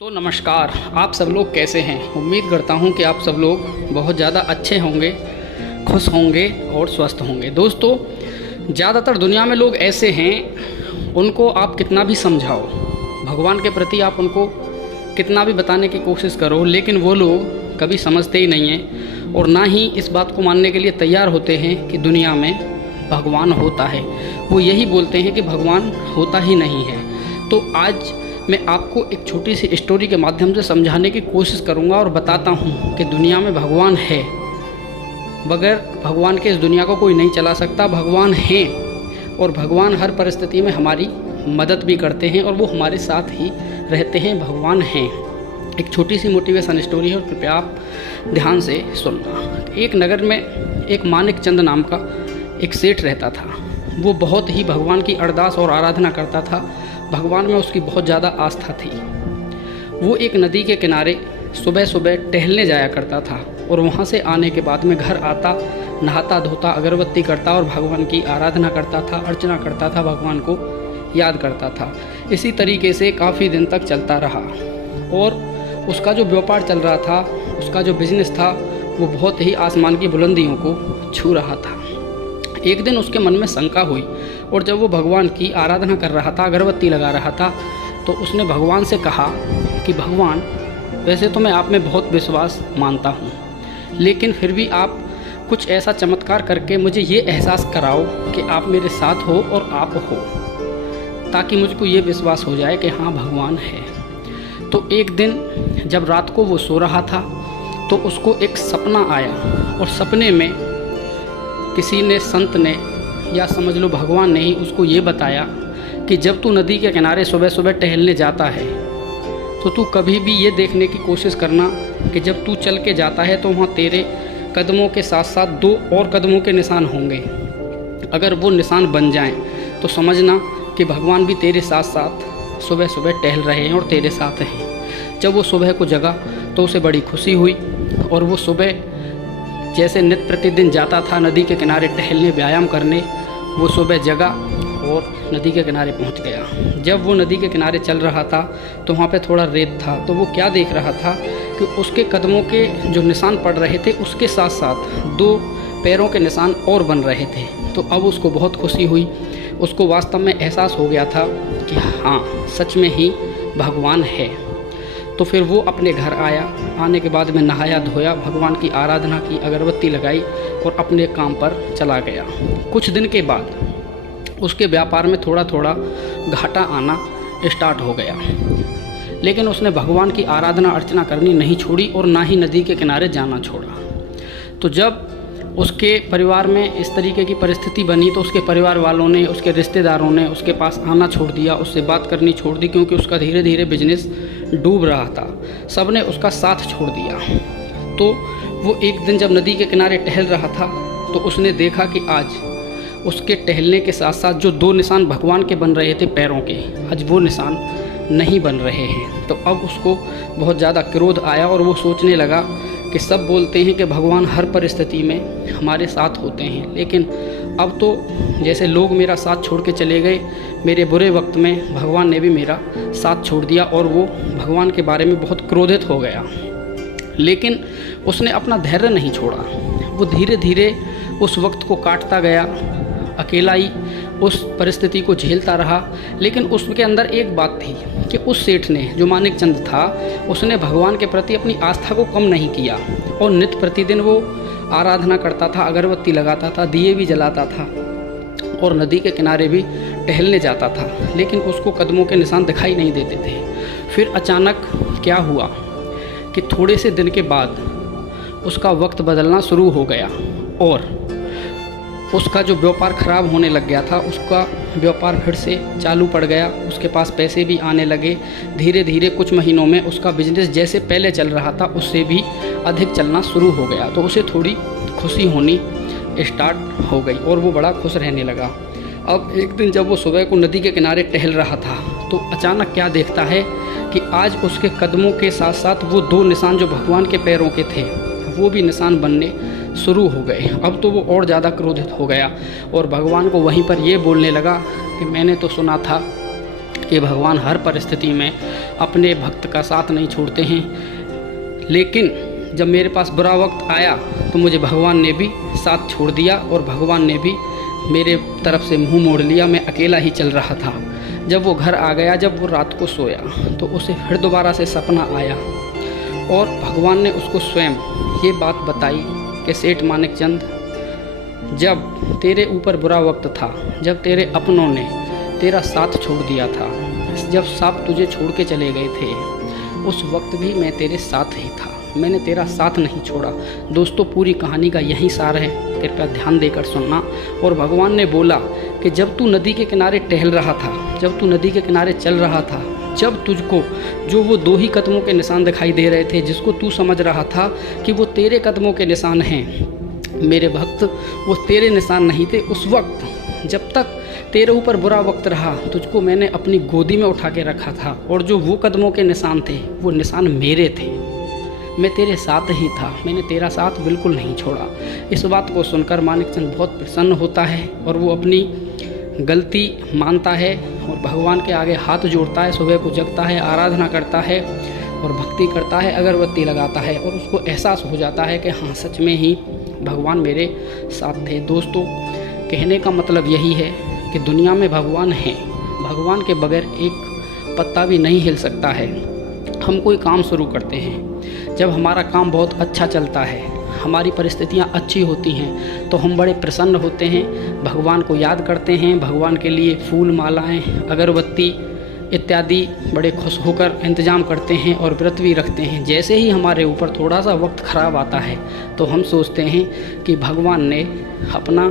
तो नमस्कार, आप सब लोग कैसे हैं। उम्मीद करता हूं कि आप सब लोग बहुत ज़्यादा अच्छे होंगे, खुश होंगे और स्वस्थ होंगे। दोस्तों, ज़्यादातर दुनिया में लोग ऐसे हैं, उनको आप कितना भी समझाओ, भगवान के प्रति आप उनको कितना भी बताने की कोशिश करो, लेकिन वो लोग कभी समझते ही नहीं हैं और ना ही इस बात को मानने के लिए तैयार होते हैं कि दुनिया में भगवान होता है। वो यही बोलते हैं कि भगवान होता ही नहीं है। तो आज मैं आपको एक छोटी सी स्टोरी के माध्यम से समझाने की कोशिश करूंगा और बताता हूं कि दुनिया में भगवान है। बगैर भगवान के इस दुनिया को कोई नहीं चला सकता। भगवान हैं और भगवान हर परिस्थिति में हमारी मदद भी करते हैं और वो हमारे साथ ही रहते हैं। भगवान हैं। एक छोटी सी मोटिवेशन स्टोरी है और कृपया आप ध्यान से सुनना। एक नगर में एक मानिक चंद नाम का एक सेठ रहता था। वो बहुत ही भगवान की अरदास और आराधना करता था। भगवान में उसकी बहुत ज़्यादा आस्था थी। वो एक नदी के किनारे सुबह सुबह टहलने जाया करता था और वहाँ से आने के बाद में घर आता, नहाता धोता, अगरबत्ती करता और भगवान की आराधना करता था, अर्चना करता था, भगवान को याद करता था। इसी तरीके से काफ़ी दिन तक चलता रहा और उसका जो व्यापार चल रहा था, उसका जो बिजनेस था, वो बहुत ही आसमान की बुलंदियों को छू रहा था। एक दिन उसके मन में शंका हुई और जब वो भगवान की आराधना कर रहा था, अगरबत्ती लगा रहा था, तो उसने भगवान से कहा कि भगवान, वैसे तो मैं आप में बहुत विश्वास मानता हूँ, लेकिन फिर भी आप कुछ ऐसा चमत्कार करके मुझे ये एहसास कराओ कि आप मेरे साथ हो और आप हो, ताकि मुझको ये विश्वास हो जाए कि हाँ, भगवान है। तो एक दिन जब रात को वो सो रहा था तो उसको एक सपना आया और सपने में किसी ने, संत ने या समझ लो भगवान ने ही उसको ये बताया कि जब तू नदी के किनारे सुबह सुबह टहलने जाता है तो तू कभी भी ये देखने की कोशिश करना कि जब तू चल के जाता है तो वहाँ तेरे कदमों के साथ साथ दो और कदमों के निशान होंगे। अगर वो निशान बन जाएं तो समझना कि भगवान भी तेरे साथ साथ सुबह सुबह टहल रहे हैं और तेरे साथ हैं। जब वो सुबह को जगा तो उसे बड़ी खुशी हुई और वो सुबह जैसे नित्य प्रतिदिन जाता था नदी के किनारे टहलने, व्यायाम करने, वो सुबह जगा और नदी के किनारे पहुंच गया। जब वो नदी के किनारे चल रहा था तो वहाँ पे थोड़ा रेत था, तो वो क्या देख रहा था कि उसके कदमों के जो निशान पड़ रहे थे उसके साथ साथ दो पैरों के निशान और बन रहे थे। तो अब उसको बहुत खुशी हुई। उसको वास्तव में एहसास हो गया था कि हाँ, सच में ही भगवान है। तो फिर वो अपने घर आया। आने के बाद में नहाया धोया, भगवान की आराधना की, अगरबत्ती लगाई और अपने काम पर चला गया। कुछ दिन के बाद उसके व्यापार में थोड़ा थोड़ा घाटा आना स्टार्ट हो गया, लेकिन उसने भगवान की आराधना अर्चना करनी नहीं छोड़ी और ना ही नदी के किनारे जाना छोड़ा। तो जब उसके परिवार में इस तरीके की परिस्थिति बनी तो उसके परिवार वालों ने, उसके रिश्तेदारों ने उसके पास आना छोड़ दिया, उससे बात करनी छोड़ दी, क्योंकि उसका धीरे धीरे बिजनेस डूब रहा था। सब ने उसका साथ छोड़ दिया। तो वो एक दिन जब नदी के किनारे टहल रहा था तो उसने देखा कि आज उसके टहलने के साथ साथ जो दो निशान भगवान के बन रहे थे पैरों के, आज वो निशान नहीं बन रहे हैं। तो अब उसको बहुत ज़्यादा क्रोध आया और वो सोचने लगा कि सब बोलते हैं कि भगवान हर परिस्थिति में हमारे साथ होते हैं, लेकिन अब तो जैसे लोग मेरा साथ छोड़ के चले गए, मेरे बुरे वक्त में भगवान ने भी मेरा साथ छोड़ दिया और वो भगवान के बारे में बहुत क्रोधित हो गया। लेकिन उसने अपना धैर्य नहीं छोड़ा। वो धीरे धीरे उस वक्त को काटता गया, अकेला ही उस परिस्थिति को झेलता रहा। लेकिन उसके अंदर एक बात थी कि उस सेठ ने, जो मानिक चंद था, उसने भगवान के प्रति अपनी आस्था को कम नहीं किया और नित्य प्रतिदिन वो आराधना करता था, अगरबत्ती लगाता था, दिए भी जलाता था और नदी के किनारे भी टहलने जाता था, लेकिन उसको कदमों के निशान दिखाई नहीं देते थे। फिर अचानक क्या हुआ कि थोड़े से दिन के बाद उसका वक्त बदलना शुरू हो गया और उसका जो व्यापार ख़राब होने लग गया था, उसका व्यापार फिर से चालू पड़ गया। उसके पास पैसे भी आने लगे। धीरे धीरे कुछ महीनों में उसका बिजनेस जैसे पहले चल रहा था उससे भी अधिक चलना शुरू हो गया। तो उसे थोड़ी खुशी होनी स्टार्ट हो गई और वो बड़ा खुश रहने लगा। अब एक दिन जब वो सुबह को नदी के किनारे टहल रहा था तो अचानक क्या देखता है कि आज उसके कदमों के साथ साथ वो दो निशान जो भगवान के पैरों के थे वो भी निशान बनने शुरू हो गए। अब तो वो और ज़्यादा क्रोधित हो गया और भगवान को वहीं पर ये बोलने लगा कि मैंने तो सुना था कि भगवान हर परिस्थिति में अपने भक्त का साथ नहीं छोड़ते हैं। लेकिन जब मेरे पास बुरा वक्त आया तो मुझे भगवान ने भी साथ छोड़ दिया और भगवान ने भी मेरे तरफ से मुंह मोड़ लिया। मैं अकेला ही चल रहा था। जब वो घर आ गया, जब वो रात को सोया तो उसे फिर दोबारा से सपना आया और भगवान ने उसको स्वयं ये बात बताई कि सेठ मानिकचंद, जब तेरे ऊपर बुरा वक्त था, जब तेरे अपनों ने तेरा साथ छोड़ दिया था, जब सांप तुझे छोड़ के चले गए थे, उस वक्त भी मैं तेरे साथ ही था, मैंने तेरा साथ नहीं छोड़ा। दोस्तों, पूरी कहानी का यही सार है, कृपया ध्यान देकर सुनना। और भगवान ने बोला कि जब तू नदी के किनारे टहल रहा था, जब तू नदी के किनारे चल रहा था, जब तुझको जो वो 2 ही कदमों के निशान दिखाई दे रहे थे, जिसको तू समझ रहा था कि वो तेरे कदमों के निशान हैं, मेरे भक्त, वो तेरे निशान नहीं थे। उस वक्त जब तक तेरे ऊपर बुरा वक्त रहा, तुझको मैंने अपनी गोदी में उठा के रखा था और जो वो कदमों के निशान थे, वो निशान मेरे थे। मैं तेरे साथ ही था, मैंने तेरा साथ बिल्कुल नहीं छोड़ा। इस बात को सुनकर मानिकचंद बहुत प्रसन्न होता है और वो अपनी गलती मानता है और भगवान के आगे हाथ जोड़ता है। सुबह को जगता है, आराधना करता है और भक्ति करता है, अगरबत्ती लगाता है और उसको एहसास हो जाता है कि हाँ, सच में ही भगवान मेरे साथ थे। दोस्तों, कहने का मतलब यही है कि दुनिया में भगवान हैं, भगवान के बगैर एक पत्ता भी नहीं हिल सकता है। हम कोई काम शुरू करते हैं, जब हमारा काम बहुत अच्छा चलता है, हमारी परिस्थितियाँ अच्छी होती हैं, तो हम बड़े प्रसन्न होते हैं, भगवान को याद करते हैं, भगवान के लिए फूल मालाएं, अगरबत्ती इत्यादि बड़े खुश होकर इंतज़ाम करते हैं और व्रत भी रखते हैं। जैसे ही हमारे ऊपर थोड़ा सा वक्त ख़राब आता है तो हम सोचते हैं कि भगवान ने अपना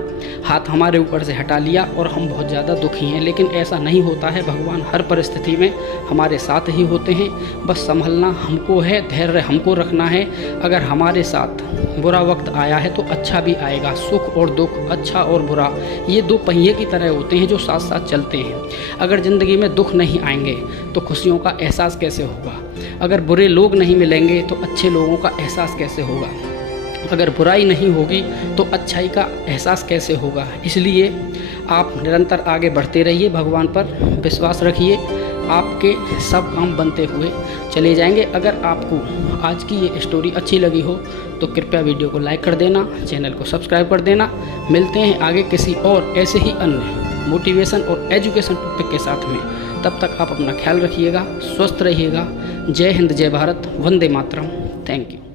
हाथ हमारे ऊपर से हटा लिया और हम बहुत ज़्यादा दुखी हैं। लेकिन ऐसा नहीं होता है, भगवान हर परिस्थिति में हमारे साथ ही होते हैं। बस संभलना हमको है, धैर्य हमको रखना है। अगर हमारे साथ बुरा वक्त आया है तो अच्छा भी आएगा। सुख और दुख, अच्छा और बुरा, ये 2 पहिए की तरह होते हैं जो साथ साथ चलते हैं। अगर ज़िंदगी में दुख नहीं आएंगे तो खुशियों का एहसास कैसे होगा? अगर बुरे लोग नहीं मिलेंगे तो अच्छे लोगों का एहसास कैसे होगा? अगर बुराई नहीं होगी तो अच्छाई का एहसास कैसे होगा? इसलिए आप निरंतर आगे बढ़ते रहिए, भगवान पर विश्वास रखिए, आपके सब काम बनते हुए चले जाएंगे। अगर आपको आज की ये स्टोरी अच्छी लगी हो तो कृपया वीडियो को लाइक कर देना, चैनल को सब्सक्राइब कर देना। मिलते हैं आगे किसी और ऐसे ही अन्य मोटिवेशन और एजुकेशन टॉपिक के साथ में। तब तक आप अपना ख्याल रखिएगा, स्वस्थ रहिएगा। जय हिंद, जय भारत, वंदे मातरम। Thank you.